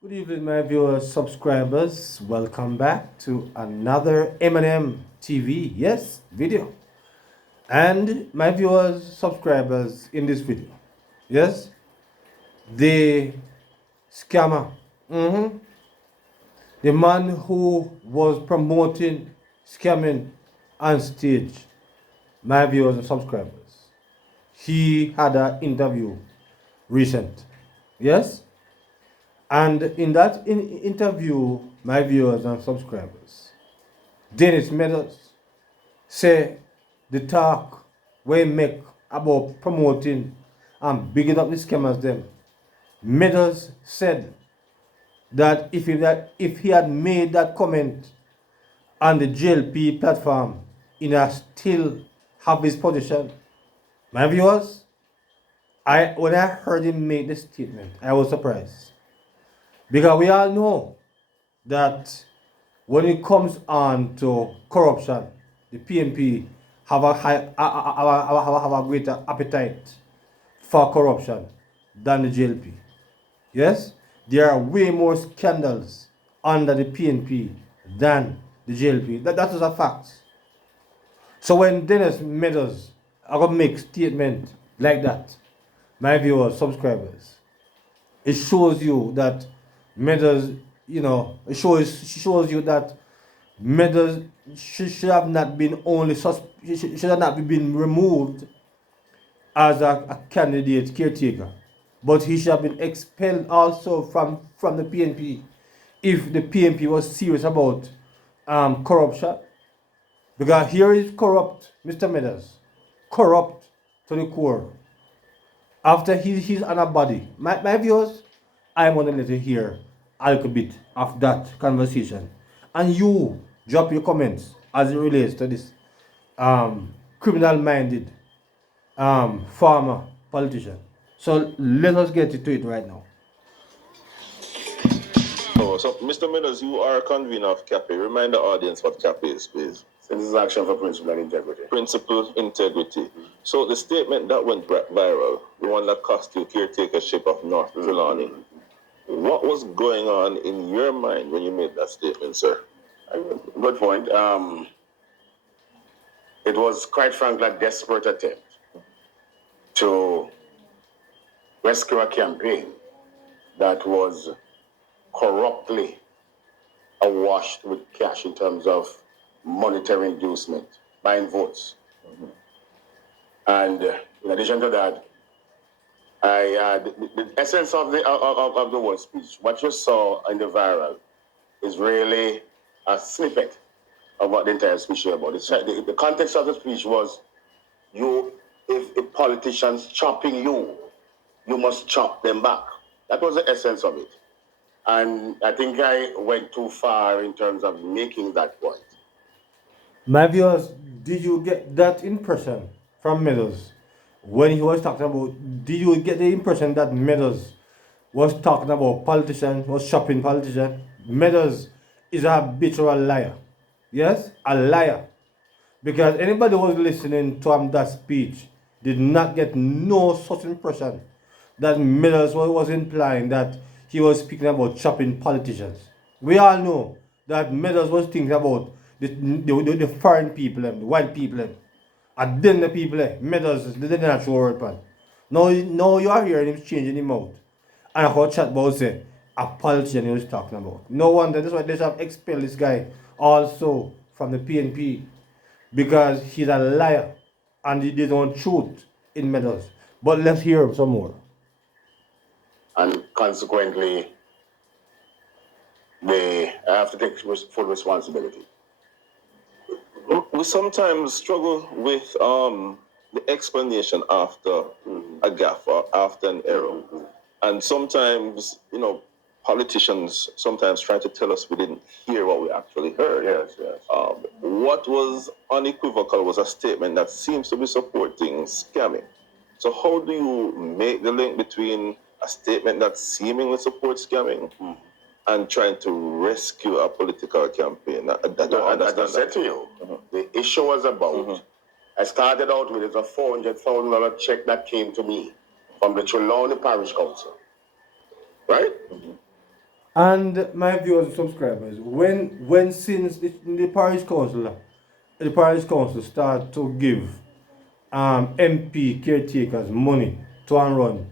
Good evening, my viewers, subscribers. Welcome back to another M&M TV, yes, video. And my viewers, subscribers in this video, yes, the scammer, the man who was promoting scamming on stage, my viewers and subscribers, he had an interview recent, yes, and in that interview, my viewers and subscribers, Dennis Meadows say the talk we make about promoting and bigging up the scammers them. Meadows said that if he had made that comment on the JLP platform, he would still have his position. My viewers, when I heard him make this statement, I was surprised. Because we all know that when it comes on to corruption, the PNP have a greater appetite for corruption than the JLP. Yes, there are way more scandals under the PNP than the JLP. That is a fact. So when Dennis Meadows are gonna make statement like that, my viewers, subscribers, it shows you that Meadows, it shows you that Meadows should have not been should have not been removed as a candidate caretaker, but he should have been expelled also from the PNP if the PNP was serious about corruption. Because here is corrupt, Mr. Meadows, corrupt to the core. After he's on a body, my viewers, I'm going to let you hear a little bit of that conversation. And you drop your comments as it relates to this criminal-minded former politician. So let us get into it right now. Oh, so Mr. Meadows, you are a convener of CAPE. Remind the audience what CAPE is, please. So this is Action for Principle and Integrity. Principle, integrity. So the statement that went viral, the one that cost you caretakership of North Trelawney, what was going on in your mind when you made that statement, sir? Good point. It was quite frankly a desperate attempt to rescue a campaign that was corruptly awash with cash in terms of monetary inducement, buying votes. And in addition to that, the essence of the whole speech, what you saw in the viral, is really a snippet of what the entire speech was about. The context of the speech was, if politicians chopping you, you must chop them back. That was the essence of it. And I think I went too far in terms of making that point. My viewers, did you get that impression from Meadows when he was talking about? Did you get the impression that Meadows was talking about politicians, was shopping politicians? Meadows is a habitual liar. Yes, a liar. Because anybody who was listening to him that speech did not get no such impression that Meadows was implying that he was speaking about chopping politicians. We all know that Meadows was thinking about the foreign people, the white people, and then the people, Meadows, the natural word pan. Now you are hearing him changing him out. And I heard chat about say a politician he was talking about. No wonder that's why they have expelled this guy also from the PNP because he's a liar and he didn't truth in Meadows. But let's hear him some more. And consequently, I have to take full responsibility. We sometimes struggle with the explanation after a gaffe or after an error. And sometimes, politicians sometimes try to tell us we didn't hear what we actually heard. Yes. What was unequivocal was a statement that seems to be supporting scamming. So how do you make the link between a statement that seemingly supports scamming and trying to rescue a political campaign? As I said to you, the issue was about, I started out with a $400,000 check that came to me from the Trelawney Parish Council. Right? And my viewers and subscribers, when since the parish council start to give MP caretakers money to run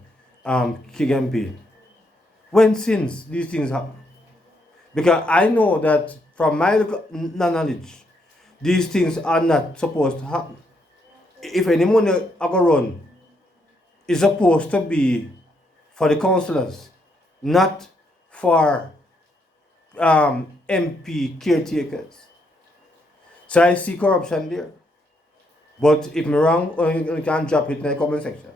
campaign, when since these things happen? Because I know that from my knowledge, these things are not supposed to happen. If any money ever run, it's supposed to be for the councillors, not for MP caretakers. So I see corruption there. But if I'm wrong, you can drop it in the comment section.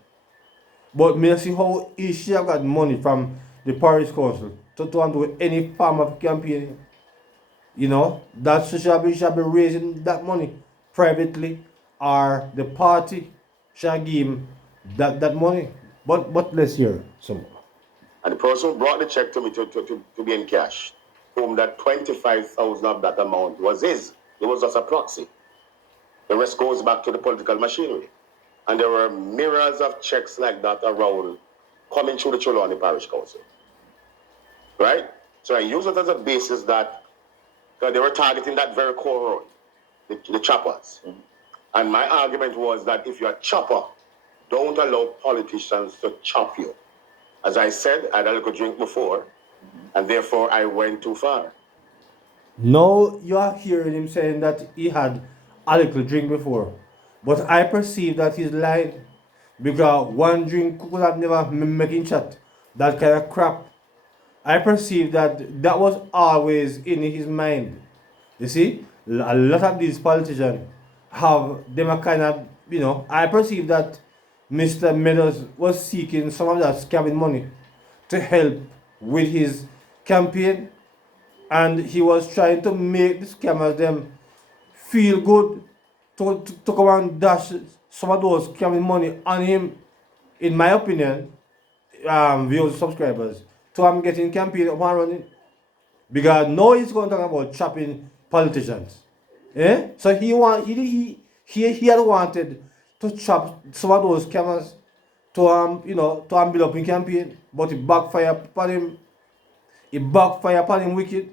But me see how she have got money from the parish council to do any form of campaign. You know, that should be raising that money privately, or the party shall give him that money. But let's hear some more. And the person who brought the check to me to be in cash, whom that 25,000 of that amount was his. It was just a proxy. The rest goes back to the political machinery. And there were myriads of checks like that around coming through the Chilhowee Parish Council. Right? So I use it as a basis that they were targeting that very core road, the choppers. Mm-hmm. And my argument was that if you're a chopper, don't allow politicians to chop you. As I said, I had a little drink before, and therefore I went too far. Now you are hearing him saying that he had a little drink before. But I perceive that he's lying. Because one drink could have never making chat. That kind of crap. I perceive that that was always in his mind. You see, a lot of these politicians have them a kind of, I perceive that Mr. Meadows was seeking some of that scamming money to help with his campaign, and he was trying to make the scammers them feel good to come and dash some of those scamming money on him. In my opinion, viewers, subscribers, to I'm getting campaign up and running. Because now he's going to talk about chopping politicians. Eh? So he had wanted to chop some of those scammers to build up in campaign, but it backfired upon him. It backfired upon him wicked.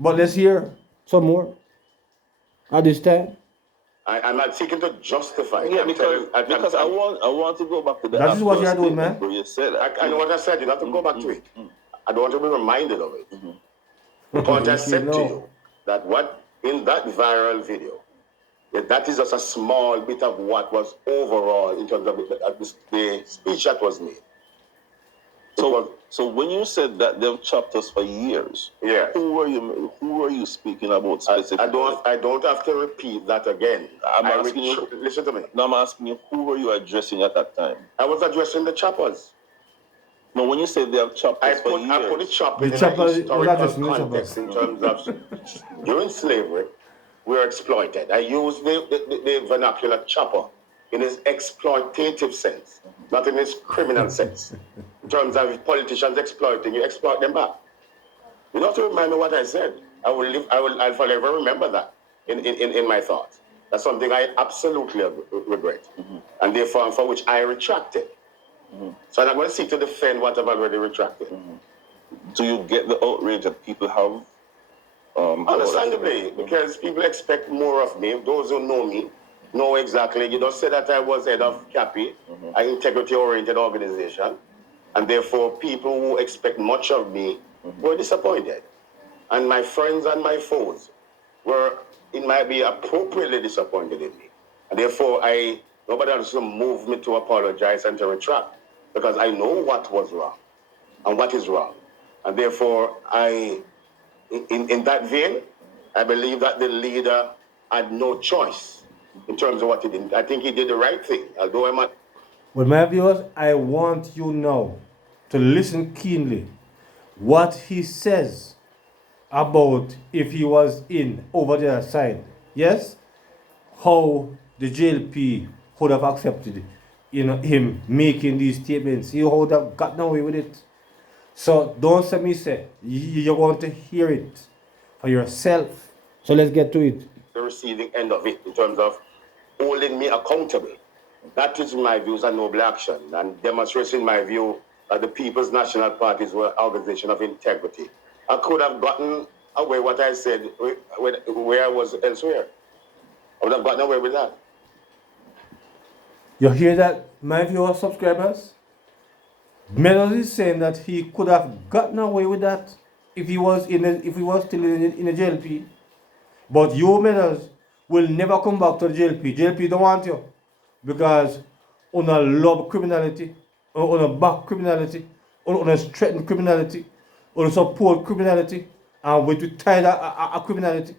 But let's hear some more at this time. I'm not seeking to justify. Yeah, because I want to go back to the. That is what you are doing, man. Where you said I know what I said. You have to go back to it. I don't want to be reminded of it. The point I said to you that what in that viral video, that is just a small bit of what was overall in terms of the speech that was made. So when you said that they've chopped us for years, yeah, who are you speaking about specifically? I don't have to repeat that again. I'm asking you. Listen to me. No, I'm asking you, who were you addressing at that time? I was addressing the choppers. No, when you say they have chopped us for years, I put the chopping in a historical context in terms of during slavery, we were exploited. I use the vernacular chopper in its exploitative sense, not in its criminal sense. In terms of politicians exploiting, you exploit them back. You don't have to remind me what I said. I'll forever remember that in my thoughts. That's something I absolutely regret, and therefore for which I retracted. So I'm not going to seek to defend what I've already retracted. Do you get the outrage that people have? Understandably, because people expect more of me. Those who know me know exactly. You don't say that I was head of CAPI, an integrity-oriented organization, and therefore people who expect much of me were disappointed. And my friends and my foes were, it might be appropriately disappointed in me. And therefore, nobody has to move me to apologize and to retract, because I know what was wrong and what is wrong. And therefore, in that vein, I believe that the leader had no choice in terms of what he did. I think he did the right thing, although I'm not. Well, my viewers, I want you now to listen keenly what he says about if he was in over the other side. Yes? How the JLP would have accepted him making these statements. He would have gotten away with it. So don't say me say. You want to hear it for yourself. So let's get to it. The receiving end of it in terms of holding me accountable. That is, in my views, a noble action, and demonstrates, in my view, that the People's National Party were an organization of integrity. I could have gotten away what I said where I was elsewhere. I would have gotten away with that. You hear that, my viewers, subscribers? Meadows is saying that he could have gotten away with that if he was still in the JLP. But you, Meadows, will never come back to the JLP. JLP don't want you because una love criminality, una back criminality, una threaten criminality, una support criminality, and we to tired of criminality.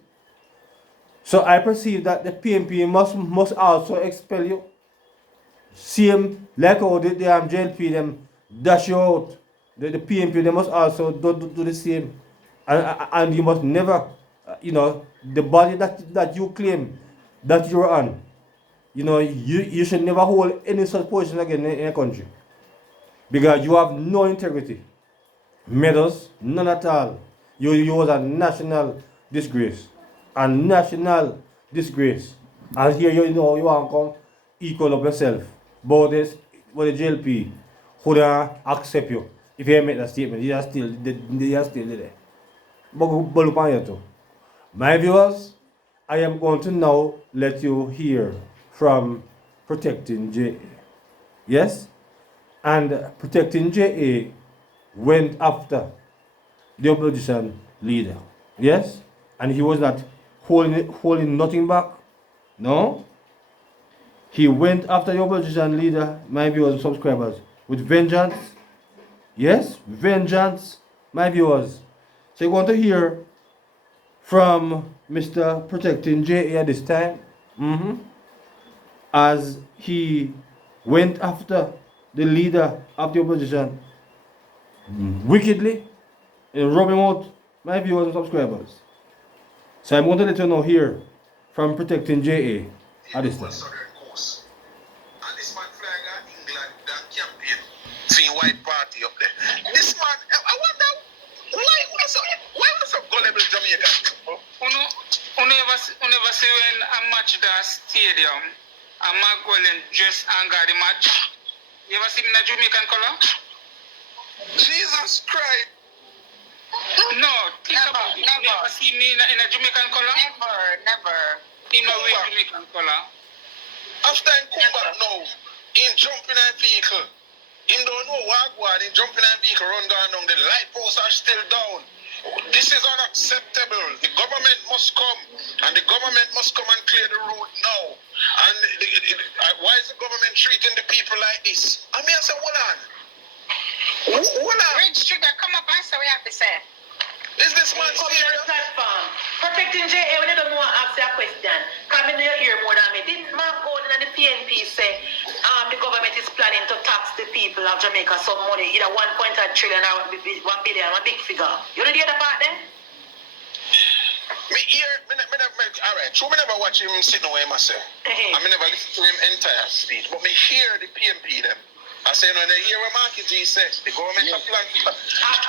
So I perceive that the PNP must also expel you. Same like how the JLP them dash you out. The PNP they must also do the same. And you must never, the body that you claim that you're on, you should never hold any such position again in a country. Because you have no integrity. Meadows, none at all. You was a national disgrace. A national disgrace. And here you want to come equal up yourself. But this, with the JLP, who accept you. If you make that statement, they are still there. My viewers, I am going to now let you hear from Protecting JA. Yes? And Protecting JA went after the opposition leader. Yes? And he was not holding nothing back. No? He went after the opposition leader, my viewers and subscribers, with vengeance. Yes? Vengeance, my viewers. So you want to hear from Mr. Protecting JA at this time, as he went after the leader of the opposition wickedly and robbing out my viewers and subscribers. So I'm going to let you know here from Protecting JA at this time. And this man flying out England, that campaign, seeing white party up there. This man, I wonder why was a gullible Jamaican? You never see when a match the stadium, a man go and dress and guard the match. You ever see him in a Jamaican color? Jesus Christ! No, think about it. You ever see me in a Jamaican color? Never. In a way Jamaican color. After him come back now, him jump in a vehicle. Him don't know what going. Him jump in a vehicle, run down. The light posts are still down. This is unacceptable. The government must come, and the government must come and clear the road now. And why is the government treating the people like this? I mean, I say, hold on. Rich Trigger, come up and say what you have to say. Is this man serious? Platform. Protecting JA, when you don't know what to ask a question, come in here more than me. Didn't Mark Gordon and the PNP say the government is planning to tax the people of Jamaica some money, either 1.5 trillion or 1 billion, a big figure? You know the other part then? Me hear, alright, true, me never watch him sitting away myself. I never listen to him entire speech, but me hear the PNP them. I say, no, they hear what Marky G says. The government have plan.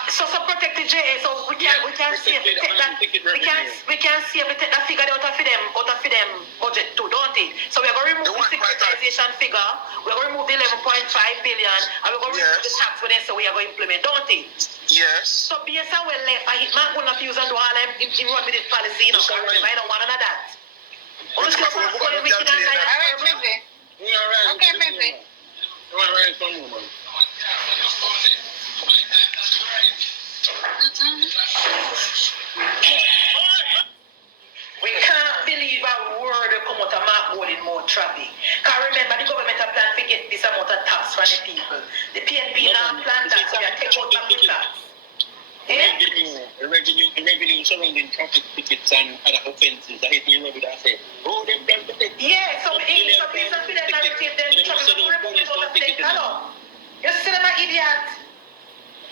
So protect the JA, so we can see if we take that. We can see if we take that figure out of them budget too, don't it? So we're going to remove the securitization figure. We're going to remove the 11.5 billion, and we're going to remove the tax for them. So we are going to implement, don't it? Yes. So BS are well left. I hit Mark will not use and do all them. He run with this policy, you know. I don't want none of that. What's Okay, maybe. We can't believe a word come out of Mark Gordon more traffic. Because remember, the government have planned to get this amount of tax from the people. The PNP now plan that, so they are taking out back the tax. Revenue surrounding traffic tickets and other offences. I hate you remember that I say, oh, them plan to take. Yeah, so please for that narrative, then traffic will report out of state. Hello. You see them an idiot.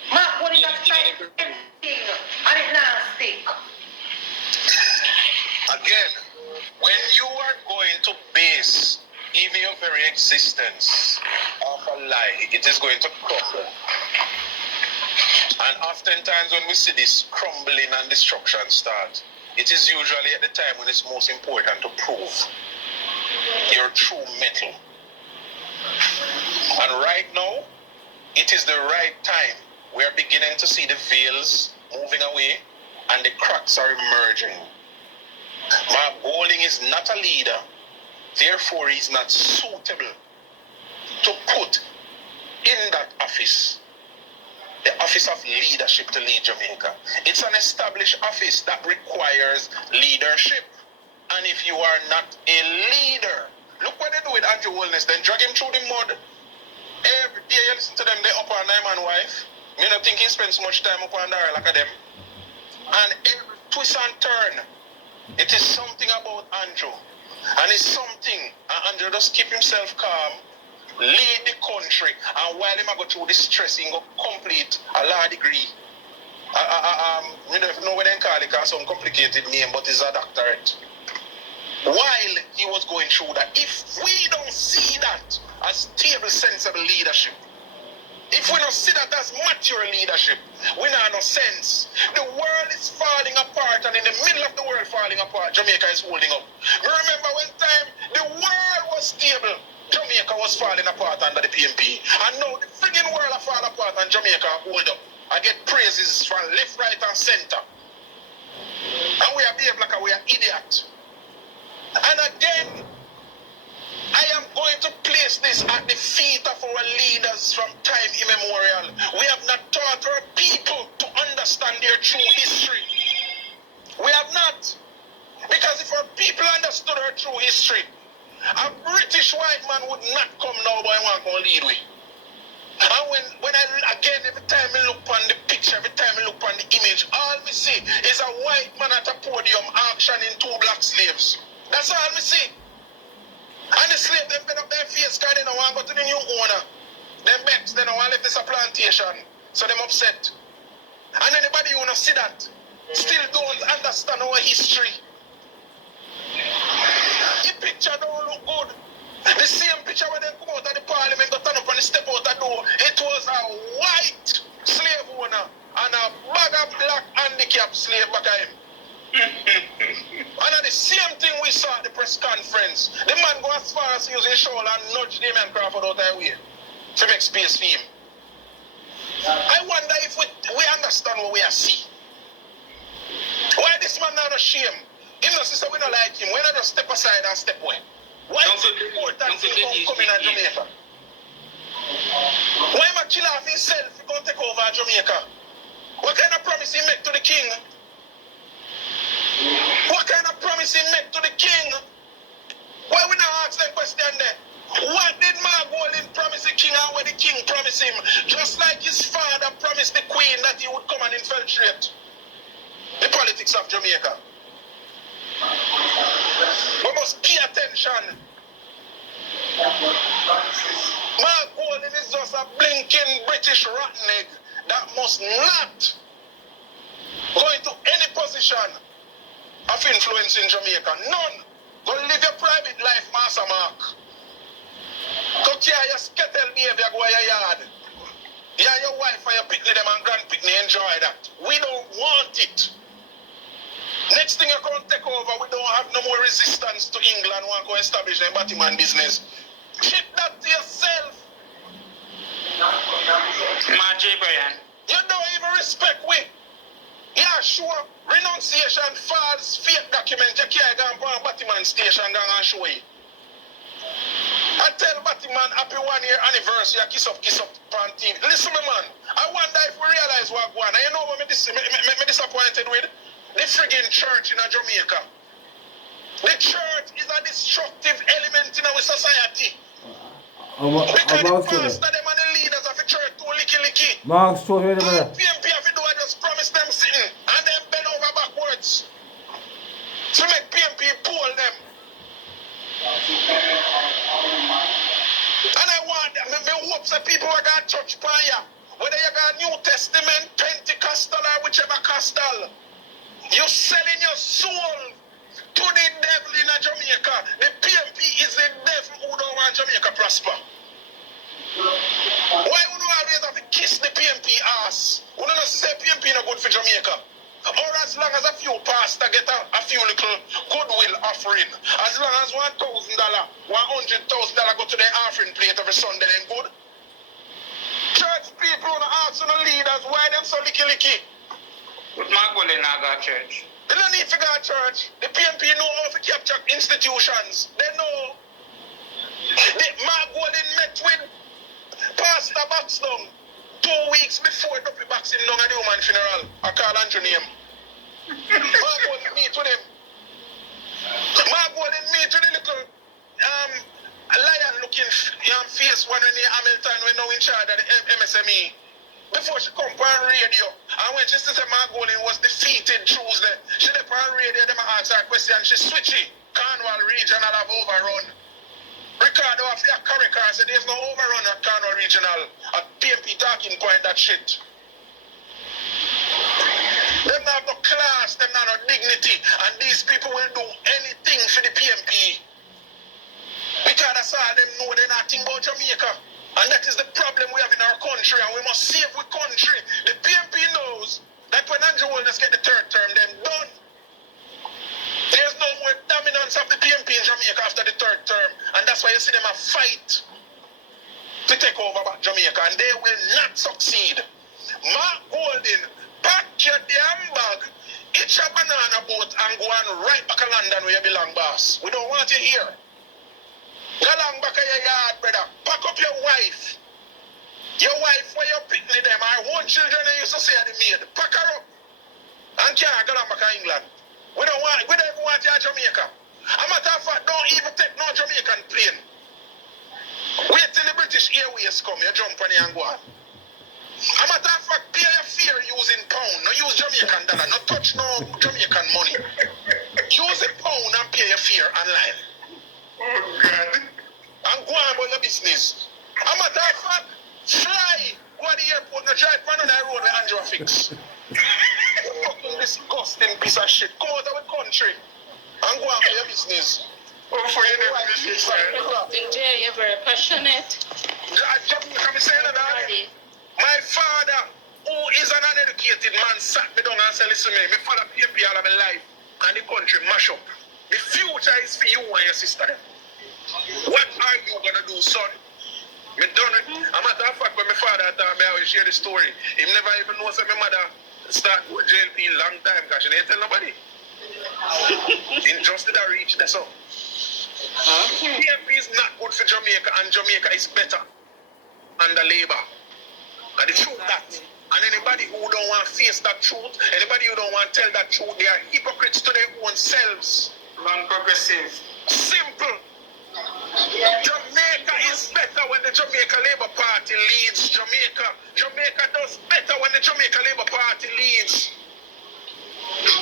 Mark Gordon has tried everything and it now stick. Again, when you are going to base even your very existence off a lie, it is going to crumble. And oftentimes when we see this crumbling and destruction start, it is usually at the time when it's most important to prove your true mettle. And right now, it is the right time. We are beginning to see the veils moving away and the cracks are emerging. Mark Golding is not a leader, therefore he's not suitable to put in that office, the office of leadership to lead Jamaica. It's an established office that requires leadership. And if you are not a leader, look what they do with Andrew Wellness, then drag him through the mud. Every day you listen to them, they up on them and wife. Me not think he spends much time up on there like them. And every twist and turn, it is something about Andrew. And it's something, and Andrew just keep himself calm, lead the country, and while him go through this stress, he go complete a law degree. I don't know what they call it, because some complicated name, but it's a doctorate. While he was going through that, if we don't see that as stable, sensible leadership, if we don't see that as mature leadership, we don't have no sense. The world is falling apart, and in the middle of the world falling apart, Jamaica is holding up. Remember when time the world was stable, Jamaica was falling apart under the PNP. And now the friggin' world are falling apart and Jamaica hold up. I get praises from left, right, and center. And we are behaving like we are idiot. And again, I am going to place this at the feet of our leaders from time immemorial. We have not taught our people to understand their true history. We have not. Because if our people understood our true history, a British white man would not come now, but I want to lead with. And when I, again, every time I look on the picture, every time I look on the image, all me see is a white man at a podium auctioning 2 black slaves. That's all me see. And the slave, them bend up their face because they don't want to go to the new owner. Them vex, they don't want to let this a plantation. So them upset. And anybody who don't see that still don't understand our history. The picture don't look good. The same picture when they come out of the parliament, got turn up and step out the door, it was a white slave owner and a bag of black handicapped slave back of him. And the same thing we saw at the press conference. The man go as far as using his shoulder and nudge Damien Crawford out of the way to make space for him. I wonder if we understand what we are seeing. Why this man not ashamed? Him not say we don't like him. We not just step aside and step away. Why is it important to come in Jamaica? Why am I kill off himself if he going to take over Jamaica? What kind of promise he make to the king? What kind of promise he make to the king? Why we not ask that question there? What did Mark Golding promise the king and when the king promised him? Just like his father promised the queen that he would come and infiltrate the politics of Jamaica. We must pay attention. Mark Golding is just a blinking British rotten egg that must not go into any position of influence in Jamaica. None. Go live your private life, Master Mark. Go care your skettle behavior, go to your yard. You and your wife and your picnic them and grand picnic enjoy that. We don't want it. Next thing you come take over, we don't have no more resistance to England who want to establish their Batman business. Keep that to yourself. Margie Brian. You don't even respect we. Yeah, sure. Renunciation, false, fake document. You can't go and Batman station and show you. I tell Batman happy 1 year anniversary, kiss up on TV. Listen, man, I wonder if we realize what going on. You know what me disappointed with? The friggin' church in Jamaica. The church is a destructive element in our society. Because the pastor them and the leaders of the church too licky. Mark, so here, PNP have to do I just promise them sitting and then bend over backwards. To make PNP pull them. And I want them, me hope that people who got church fire, whether you got New Testament, Pentecostal or whichever Costal, you're selling your soul to the devil in Jamaica. The PNP is the devil who don't want Jamaica prosper. Why would you always have to kiss the PNP ass? We don't say PNP not good for Jamaica. Or as long as a few pastors get a few little goodwill offering, as long as $1,000, $100,000 go to the offering plate every Sunday, then good. Church church people wanna ask the leaders why them so licky. But my goal in our church. They don't need to go to church. The PNP know how to capture institutions. They know. Mark Golden met with Pastor Baxdown 2 weeks before Duppy Baxing down at the human funeral. I call Andrew name. Mark Golden meet with him. Mark Golden meet with the little lion looking face one in the Hamilton when now in charge of the MSME. Before she come on radio, and when she said Mark Golden was defeated Tuesday, she left on radio, them ask her question, she switchy. Cornwall Regional have overrun. Ricardo of your correct car said there's no overrun at Cornwall Regional. At PNP talking point that shit. Them not have no class, them not no dignity, and these people will do anything for the PNP. Because that's all them know they're not thinking about Jamaica. And that is the problem we have in our country, and we must save our country. The PNP knows that when Andrew Holness get the third term, then done. There's no more dominance of the PNP in Jamaica after the third term, and that's why you see them a fight to take over back Jamaica, and they will not succeed. Mark Golden, pack your damn bag, hitch a banana boat, and go on right back to London where you belong, boss. We don't want you here. Go along back of your yard, brother. Pack up your wife. Your wife, where you picnic them, our own children, they used to say at the maid. Pack her up. And can't go along back to England. We don't even want you at Jamaica. A matter of fact, don't even take no Jamaican plane. Wait till the British Airways come, you jump on it and go on. A matter of fact, pay your fare using pound. No use Jamaican dollar. No touch no Jamaican money. Use a pound and pay your fare online. Oh, God. And go on about your business. A matter of fact, fly. Go to the airport and drive on the road with Andrew fix. Fucking disgusting piece of shit. Come out of the country and go on for your business. Oh, for your business. Jay, you're very passionate. My father, who is an uneducated man, sat me down and said, listen to me, my father PNP all of my life and the country mash up. The future is for you and your sister. What are you going to do, son? Me done it. A matter of fact, when my father told me, I will share the story. He never even knows that my mother started with JLP long time because she didn't tell nobody. He just did a reach, that's all. PNP is not good for Jamaica, and Jamaica is better under Labour. And the truth that. And anybody who don't want to face that truth, anybody who don't want to tell that truth, they are hypocrites to their own selves. Non-progressive. Simple. Jamaica is better when the Jamaica Labour Party leads Jamaica. Jamaica does better when the Jamaica Labour Party leads.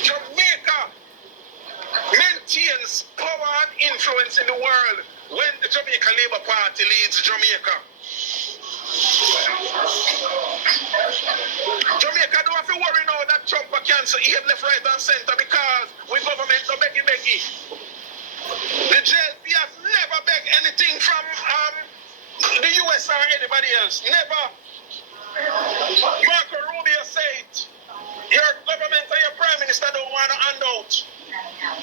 Jamaica maintains power and influence in the world when the Jamaica Labour Party leads Jamaica. Jamaica don't have to worry now that Trump will cancel aid left, right, and center because we government are beggy. The JLP has never begged anything from the US or anybody else. Never. Marco Rubio said, your government and your prime minister don't want to hand out.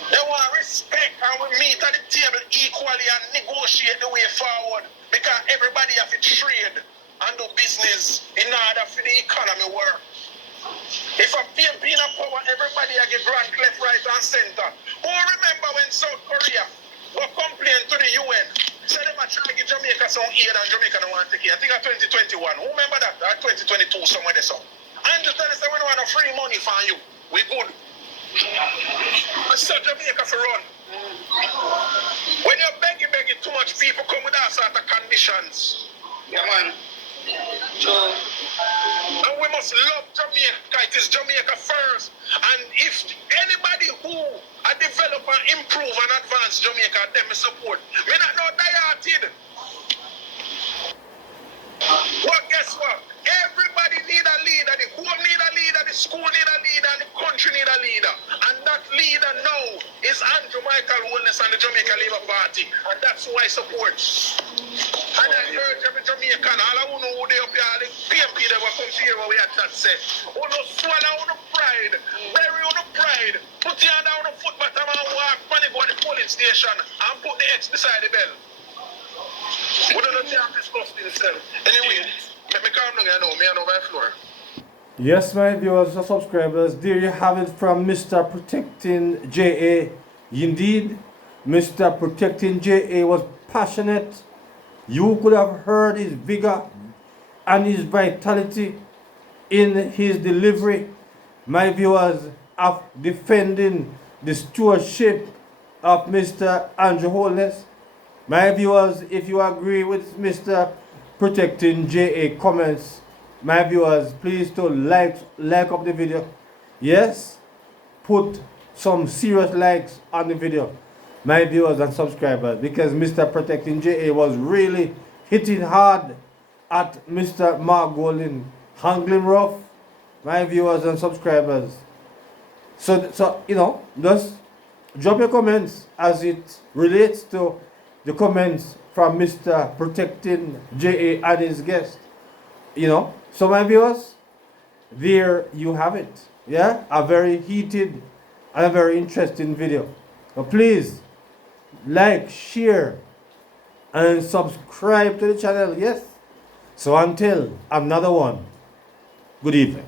They want respect, and we meet at the table equally and negotiate the way forward because everybody has to trade and do business in order for the economy work. If a PNP in power, everybody will get grant left, right, and center. Who remember when South Korea were complaining to the UN, said they might try to give Jamaica some aid and Jamaica don't want to take it? I think at 2021. Who remember that? At 2022, somewhere there. And just tell us that we don't want no free money for you. We good. But so Jamaica for run. When you're begging too much, people come with all sort of conditions. Yeah, man. And we must love Jamaica. It is Jamaica first. And if anybody who develop and improve and advance Jamaica, them support. We not know die-hearted. Well, guess what? Everybody need a leader. The home need a leader, the school need a leader, and the country need a leader. And that leader now is Andrew Michael Holness and the Jamaica Labour Party. And that's who I support. And I urge every Jamaican, all I want to know who they up here, the PNP that will come to here where we had that said. Oh no, swallow on the pride, bury on the pride, put your hand on the foot bottom and walk, money go to the polling station and put the X beside the bell. We don't know if they have discussed themselves. Anyway, Let me calm down, you know. Me on over the floor. Yes, my viewers and subscribers, there you have it from Mr. Protecting JA. Indeed, Mr. Protecting JA was passionate. You could have heard his vigor and his vitality in his delivery, my viewers, of defending the stewardship of Mr. Andrew Holness. My viewers, if you agree with Mr. Protecting JA comments, my viewers, please to like up the video. Yes, put some serious likes on the video, my viewers and subscribers, because Mr. Protecting JA was really hitting hard at Mr. Mark Golding, handling rough, my viewers and subscribers. So you know, just drop your comments as it relates to the comments from Mr. Protecting JA and his guest. You know, so my viewers, there you have it. Yeah, a very heated and a very interesting video. So please like, share, and subscribe to the channel. Yes. So until another one, good evening.